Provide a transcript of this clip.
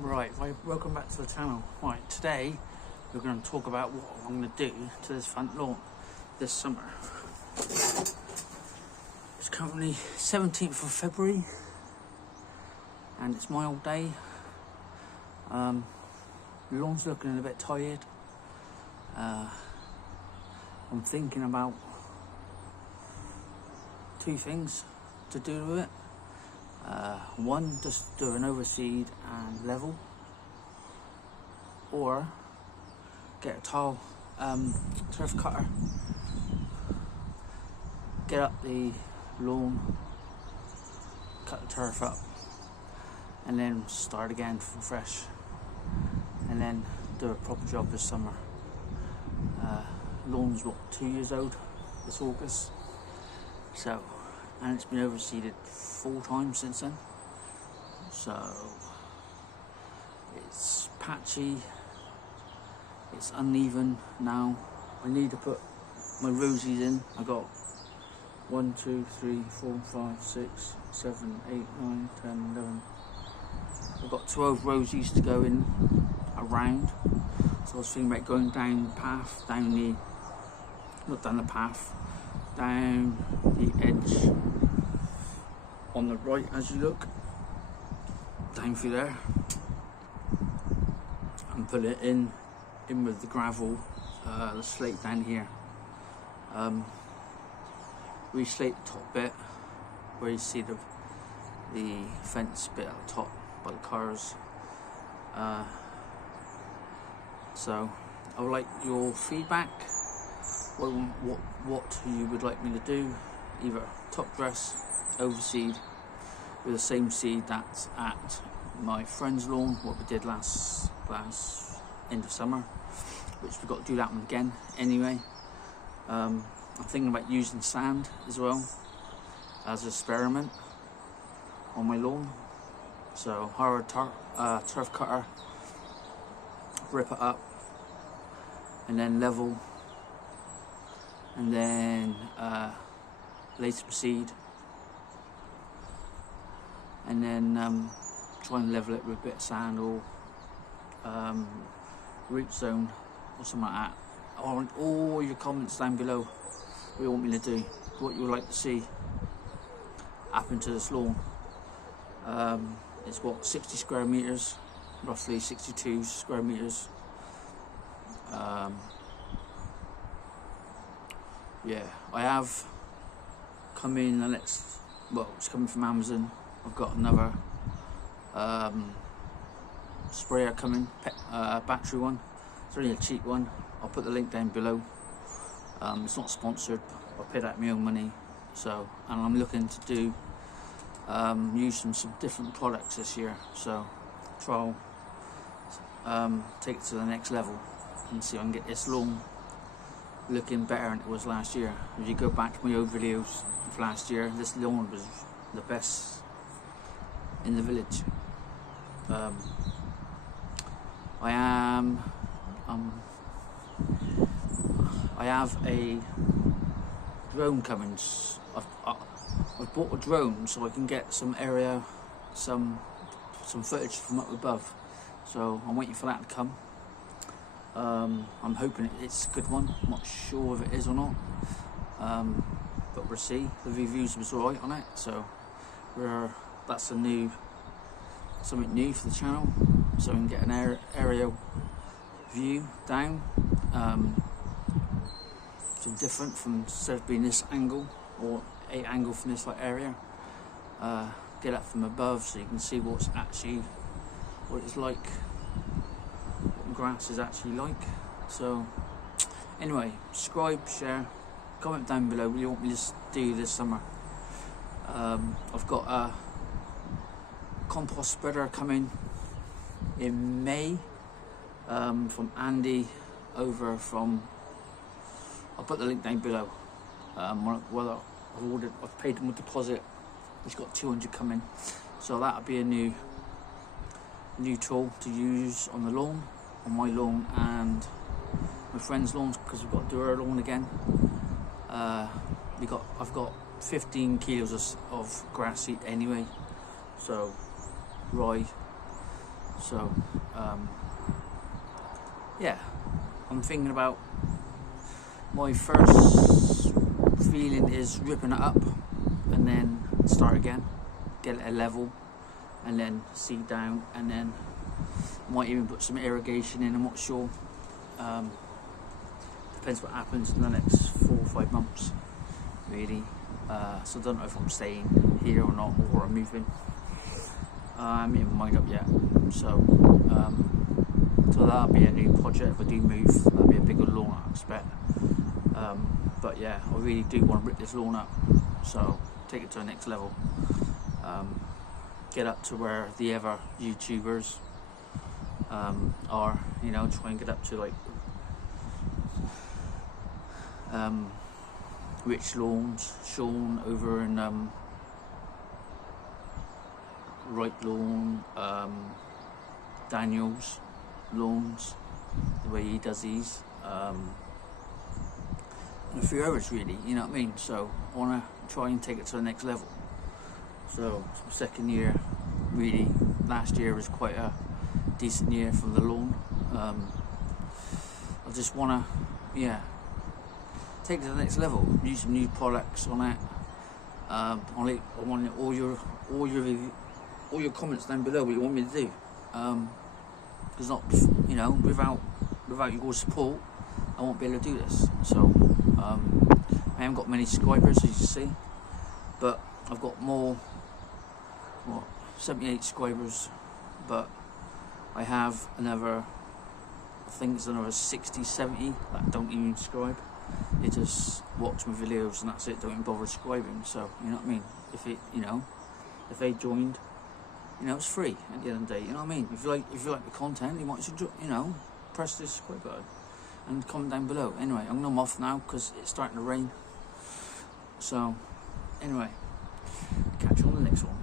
Right, welcome back to the channel. Right, today we're going to talk about what I'm going to do to this front lawn this summer. It's currently 17th of February and it's my old day. The lawn's looking a bit tired. I'm thinking about two things to do with it. One, just do an overseed and level, or get a tile turf cutter, get up the lawn, cut the turf up, and then start again from fresh, and then do a proper job this summer. Lawn's 2 years old this August, so, and it's been overseeded 4 times since then, so it's patchy, it's uneven now. I need to put my rosies in. I got 1, 2, 3, 4, 5, 6, 7, 8, 9, 10, 11. I've got 12 rosies to go in around, so I was thinking about going down the path, down the edge on the right as you look, down through there, and put it in with the gravel, the slate down here. Reslate the top bit where you see the fence bit at the top by the cars. So I would like your feedback. What you would like me to do, either top dress, overseed with the same seed that's at my friend's lawn, what we did last end of summer, which we've got to do that one again anyway. I'm thinking about using sand as well as an experiment on my lawn. So hire a turf cutter, rip it up, and then level, and then lay some seed, and then try and level it with a bit of sand or root zone or something like that. I want all your comments down below, what you want me to do, what you would like to see happen to this lawn. It's what, 60 square meters, roughly 62 square meters. Yeah, I have come in the next, well, it's coming from Amazon. I've got another sprayer coming, battery one. It's only a cheap one. I'll put the link down below. It's not sponsored. I paid out my own money. So, and I'm looking to do use some different products this year. So, trial, take it to the next level and see if I can get this lawn looking better than it was last year. If you go back to my old videos of last year, this lawn was the best in the village. I have a drone coming. I've bought a drone so I can get some area, some footage from up above. So I'm waiting for that to come. I'm hoping it's a good one. I'm not sure if it is or not, but we'll see. The reviews was alright on it, so that's something new for the channel, so we can get an aerial view down, some different from, instead of being this angle or a angle from this area, get up from above so you can see what it's like, what the grass is actually like. So anyway, subscribe, share, comment down below what you want me to do this summer. I've got a compost spreader coming in May from Andy over from, I'll put the link down below. Well, I've paid him a deposit. He's got 200 coming, so that'll be a new tool to use on the lawn, on my lawn and my friend's lawns, because we've got to do our lawn again. I've got 15 kilos of grass seed anyway, so rye, So yeah, I'm thinking about, my first feeling is ripping it up and then start again, get it a level, and then seed down, and then might even put some irrigation in. I'm not sure. Depends what happens in the next 4 or 5 months, really. So I don't know if I'm staying here or not, or I'm moving. I'm in my mind up yet. So that'll be a new project if I do move. That'll be a bigger lawn, I expect. But yeah, I really do want to rip this lawn up. So take it to the next level. Get up to where the other YouTubers are, you know, try and get up to like Rich Lawns, Sean over in Right Lawn, Daniel's Lawns, the way he does these, and a few others really, you know what I mean? So I want to try and take it to the next level. So it's my second year, really. Last year was quite a decent year from the lawn. I just want to, yeah, take it to the next level. Use some new products on it. I want all your comments down below what you want me to do. Because not, you know, without your support, I won't be able to do this. So I haven't got many subscribers, as you see, but I've got more. 78 subscribers, but I have another, I think it's another 60, 70 that don't even subscribe. They just watch my videos and that's it, don't even bother subscribing. So, you know what I mean? If it, you know, if they joined, you know, it's free at the end of the day, you know what I mean? If you like the content, you might as well, you know, press the subscribe button and comment down below. Anyway, I'm off now because it's starting to rain. So, anyway, catch you on the next one.